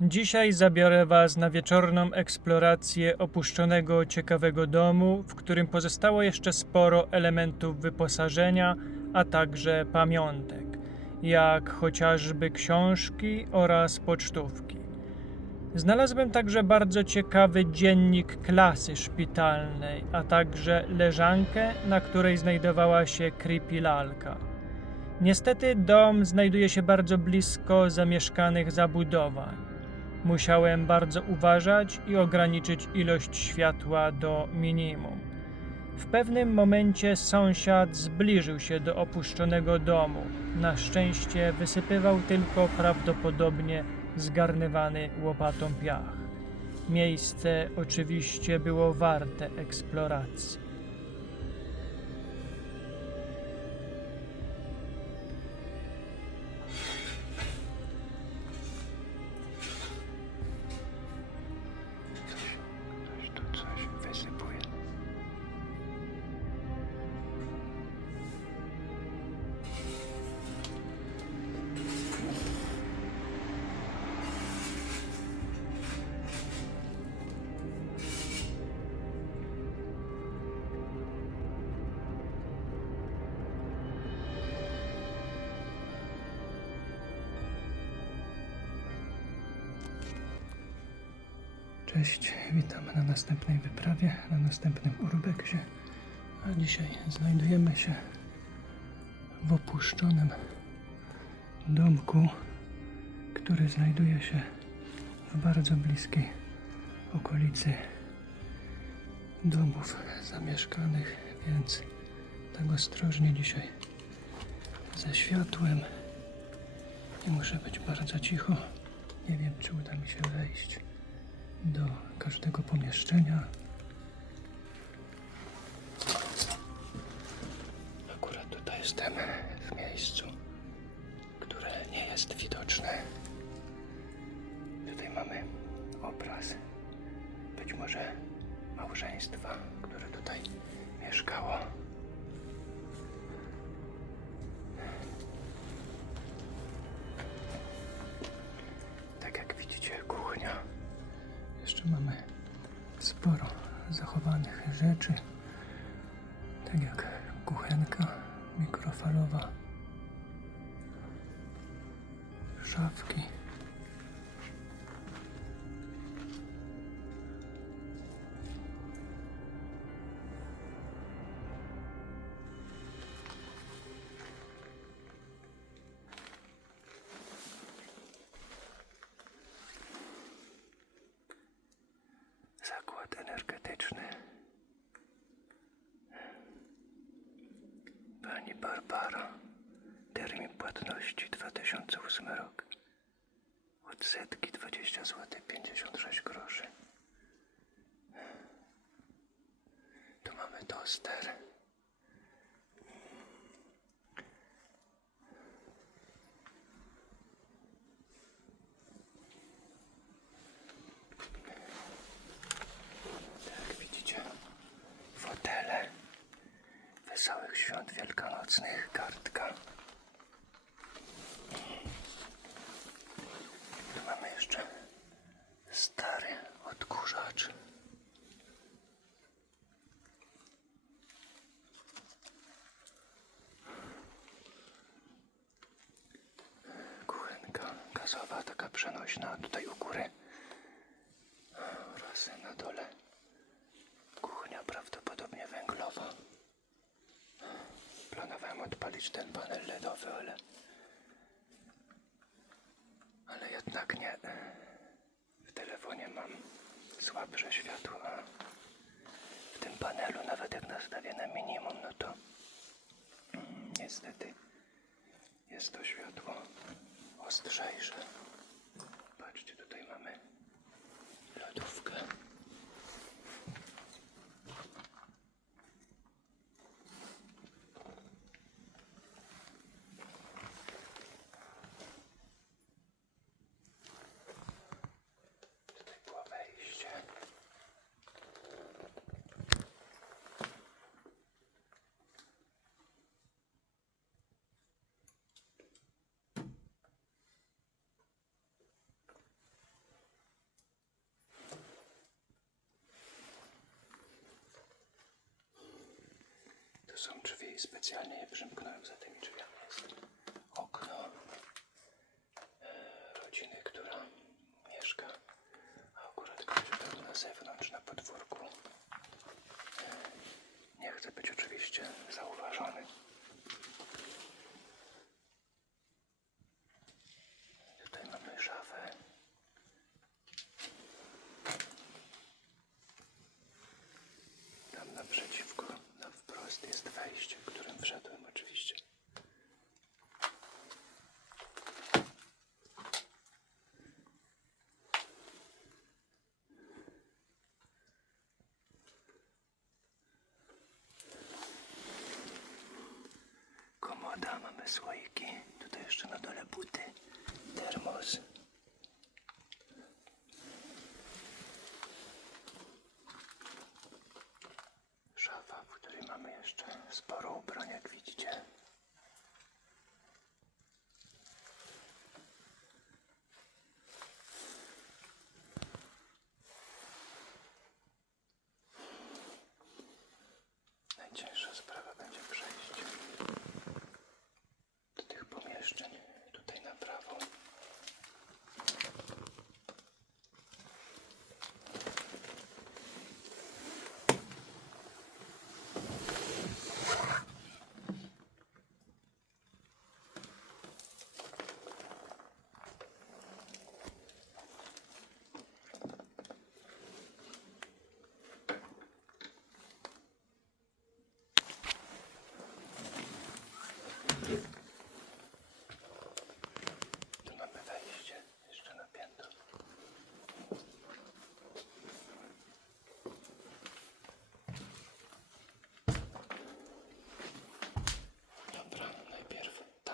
Dzisiaj zabiorę Was na wieczorną eksplorację opuszczonego, ciekawego domu, w którym pozostało jeszcze sporo elementów wyposażenia, a także pamiątek, jak chociażby książki oraz pocztówki. Znalazłem także bardzo ciekawy dziennik klasy szpitalnej, a także leżankę, na której znajdowała się creepy lalka. Niestety dom znajduje się bardzo blisko zamieszkanych zabudowań. Musiałem bardzo uważać i ograniczyć ilość światła do minimum. W pewnym momencie sąsiad zbliżył się do opuszczonego domu. Na szczęście wysypywał tylko prawdopodobnie zgarnywany łopatą piach. Miejsce oczywiście było warte eksploracji. Cześć, witam na następnej wyprawie, na następnym urbeksie. A dzisiaj znajdujemy się w opuszczonym domku, który znajduje się w bardzo bliskiej okolicy domów zamieszkanych, więc tak ostrożnie dzisiaj ze światłem i muszę być bardzo cicho. Nie wiem, czy uda mi się wejść do każdego pomieszczenia. Ржавки. Mamy toster. Jak widzicie, fotele. Wesołych świąt wielkanocnych, kartka. Isten van előled a földön. są drzwi, specjalnie je przymknąłem za tymi drzwiami. jeszcze na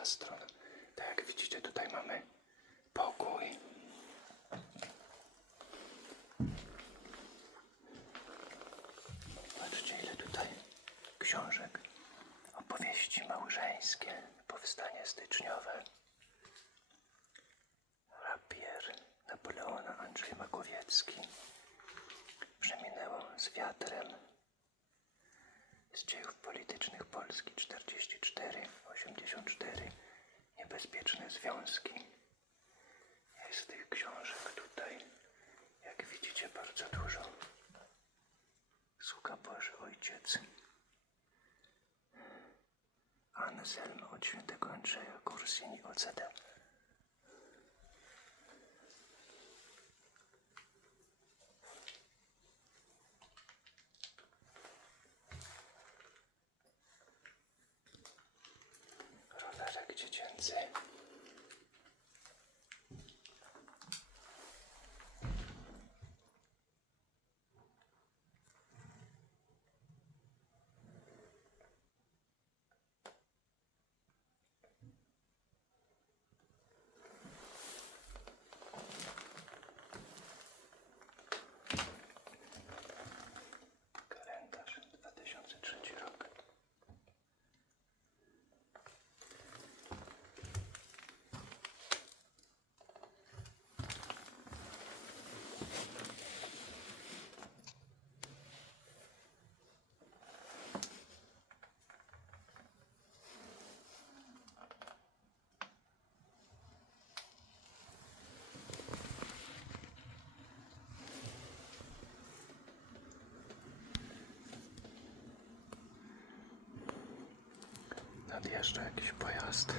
astron. Tak jak widzicie, tutaj mamy pokój. Patrzcie, ile tutaj książek. Opowieści małżeńskie, powstanie styczniowe. Rapier Napoleona Andrzej Makowiecki. Przeminęło z wiatrem. feelings. nadjeżdża jakiś pojazd.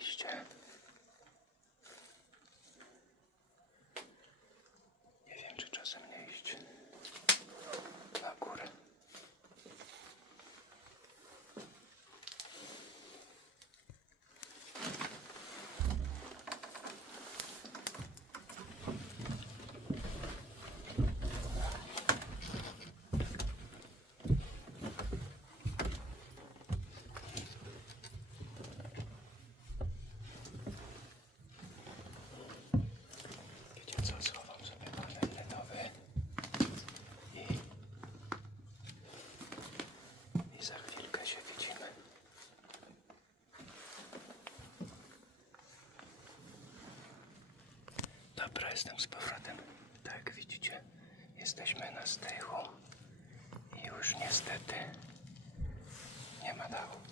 是这的。Dobra, jestem z powrotem. Tak widzicie, jesteśmy na strychu i już niestety nie ma dachu.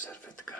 serwetka.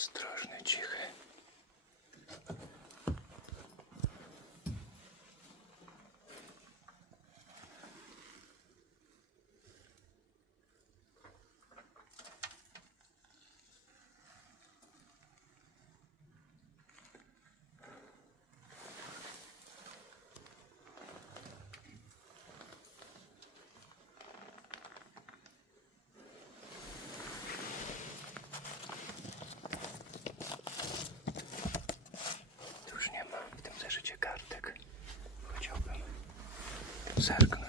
страшный чихает. Serka.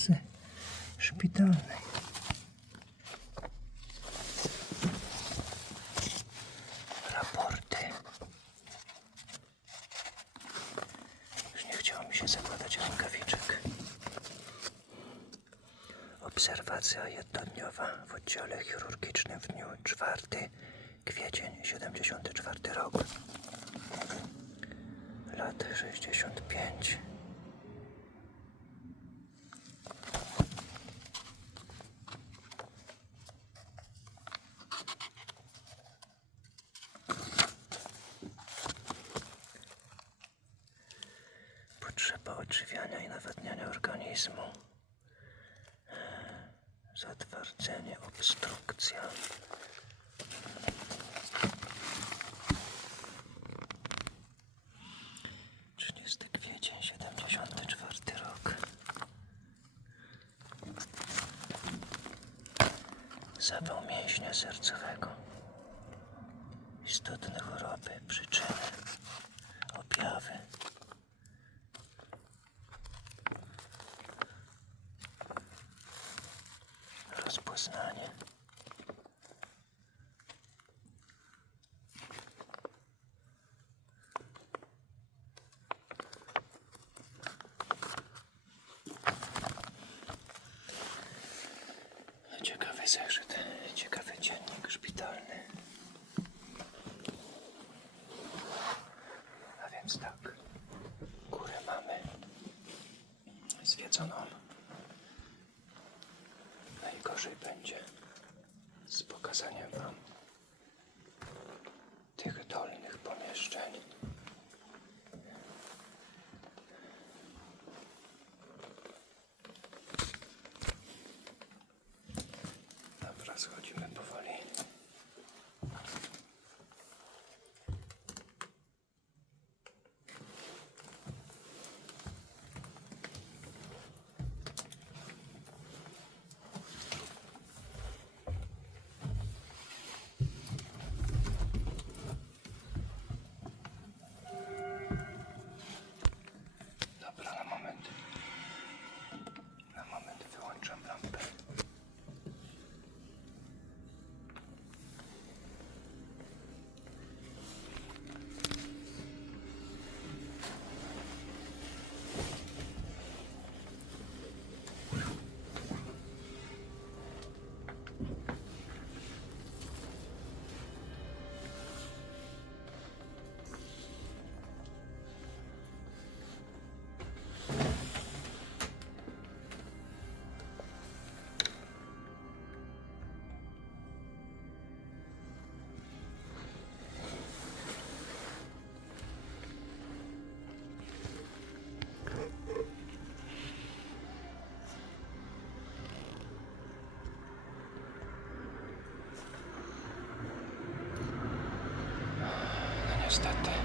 kasy szpitalnej. Raporty. Już nie chciało mi się zakładać rękawiczek. Obserwacja jednodniowa w oddziale chirurgicznym w dniu 4 kwiecień 74 rok. Lat 65. Ciekawy zeszyt, ciekawy dziennik szpitalny. schodzimy. стати.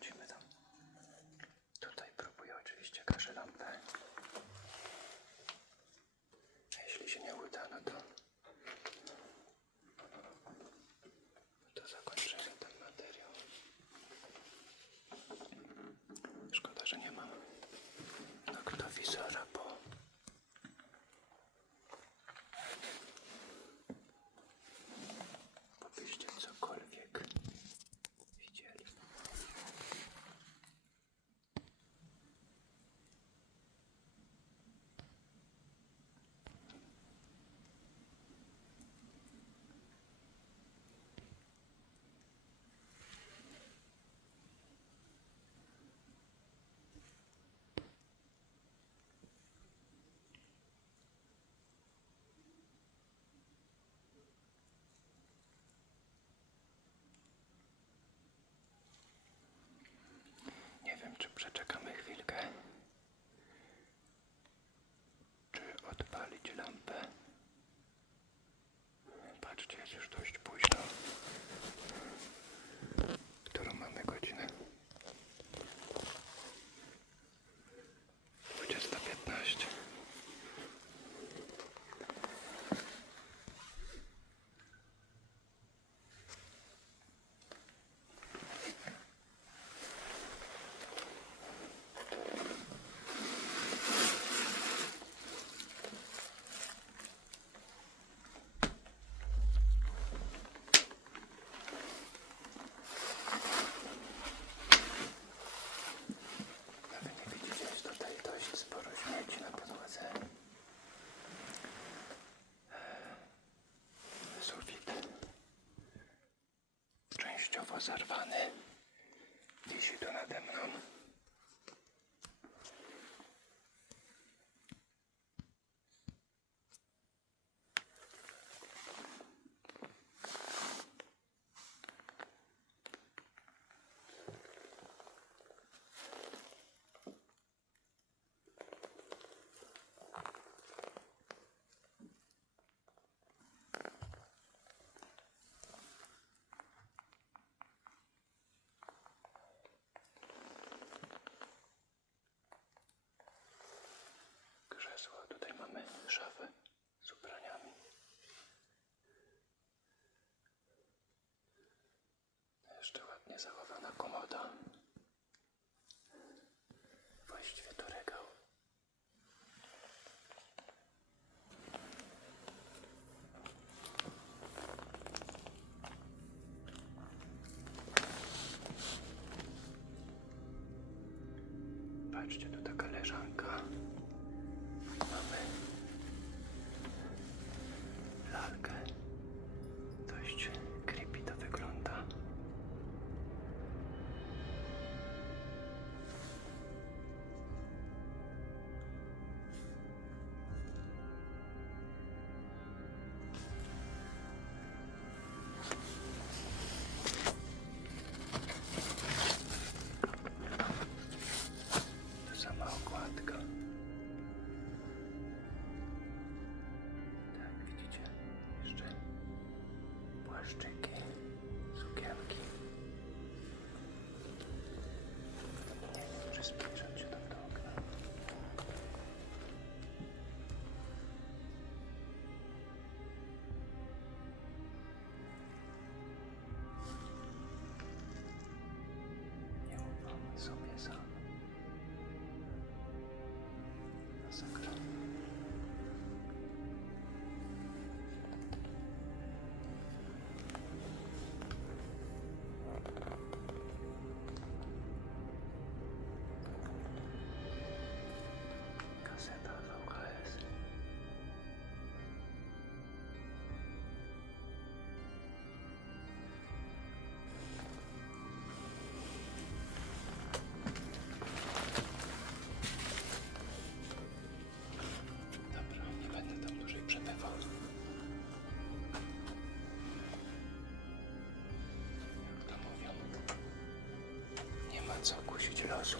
tu me дождь. rozerwany. Wisi tu nade mną. значить, besok besok 就要说。